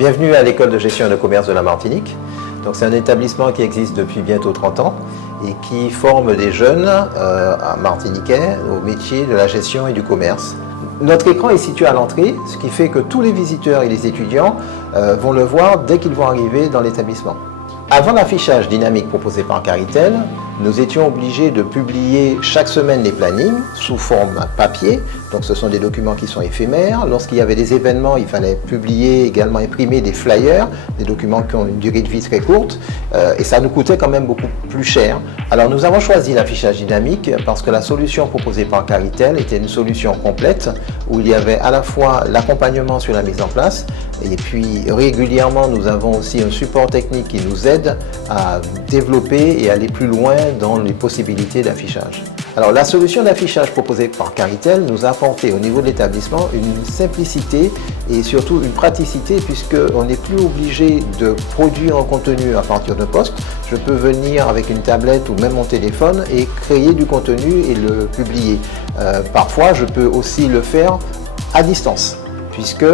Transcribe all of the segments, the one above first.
Bienvenue à l'école de gestion et de commerce de la Martinique. C'est un établissement qui existe depuis bientôt 30 ans et qui forme des jeunes martiniquais au métier de la gestion et du commerce. Notre écran est situé à l'entrée, ce qui fait que tous les visiteurs et les étudiants vont le voir dès qu'ils vont arriver dans l'établissement. Avant l'affichage dynamique proposé par Caritel, nous étions obligés de publier chaque semaine les plannings sous forme papier. Donc ce sont des documents qui sont éphémères. Lorsqu'il y avait des événements, il fallait publier, également imprimer des flyers, des documents qui ont une durée de vie très courte. Et ça nous coûtait quand même beaucoup plus cher. Alors nous avons choisi l'affichage dynamique parce que la solution proposée par Caritel était une solution complète où il y avait à la fois l'accompagnement sur la mise en place et puis régulièrement nous avons aussi un support technique qui nous aide à développer et aller plus loin dans les possibilités d'affichage. Alors la solution d'affichage proposée par Caritel nous a apporté au niveau de l'établissement une simplicité et surtout une praticité puisqu'on n'est plus obligé de produire un contenu à partir de poste. Je peux venir avec une tablette ou même mon téléphone et créer du contenu et le publier. Parfois je peux aussi le faire à distance puisque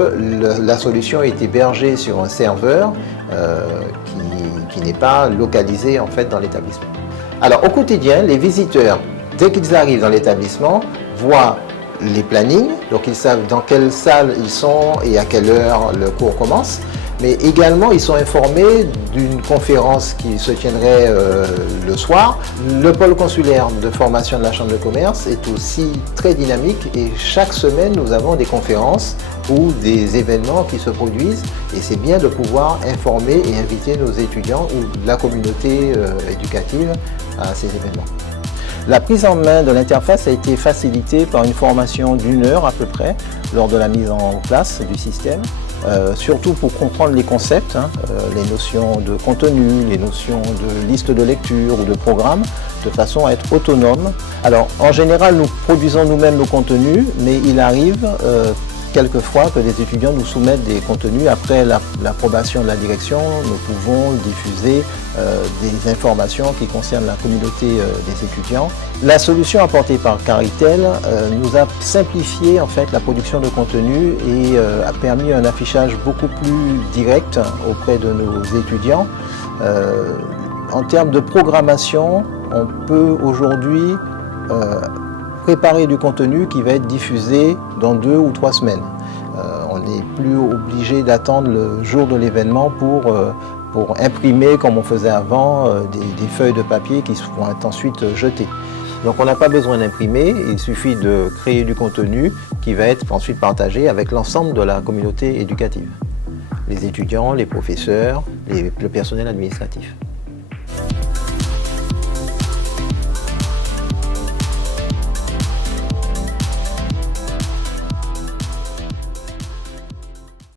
la solution est hébergée sur un serveur qui n'est pas localisé en fait dans l'établissement. Alors au quotidien, les visiteurs, dès qu'ils arrivent dans l'établissement, voient les plannings, donc ils savent dans quelle salle ils sont et à quelle heure le cours commence, mais également ils sont informés d'une conférence qui se tiendrait le soir. Le pôle consulaire de formation de la Chambre de commerce est aussi très dynamique et chaque semaine nous avons des conférences ou des événements qui se produisent et c'est bien de pouvoir informer et inviter nos étudiants ou la communauté éducative à ces événements. La prise en main de l'interface a été facilitée par une formation d'1 heure à peu près lors de la mise en place du système, surtout pour comprendre les concepts, les notions de contenu, les notions de liste de lecture ou de programme, de façon à être autonome. Alors en général, nous produisons nous-mêmes nos contenus, mais il arrive quelquefois que des étudiants nous soumettent des contenus. Après l'approbation de la direction, nous pouvons diffuser des informations qui concernent la communauté des étudiants. La solution apportée par Caritel nous a simplifié en fait la production de contenu et a permis un affichage beaucoup plus direct auprès de nos étudiants. En termes de programmation, on peut aujourd'hui préparer du contenu qui va être diffusé dans 2 ou 3 semaines. On n'est plus obligé d'attendre le jour de l'événement pour imprimer, comme on faisait avant, des feuilles de papier qui seront ensuite jetées. Donc on n'a pas besoin d'imprimer, il suffit de créer du contenu qui va être ensuite partagé avec l'ensemble de la communauté éducative. Les étudiants, les professeurs, le personnel administratif.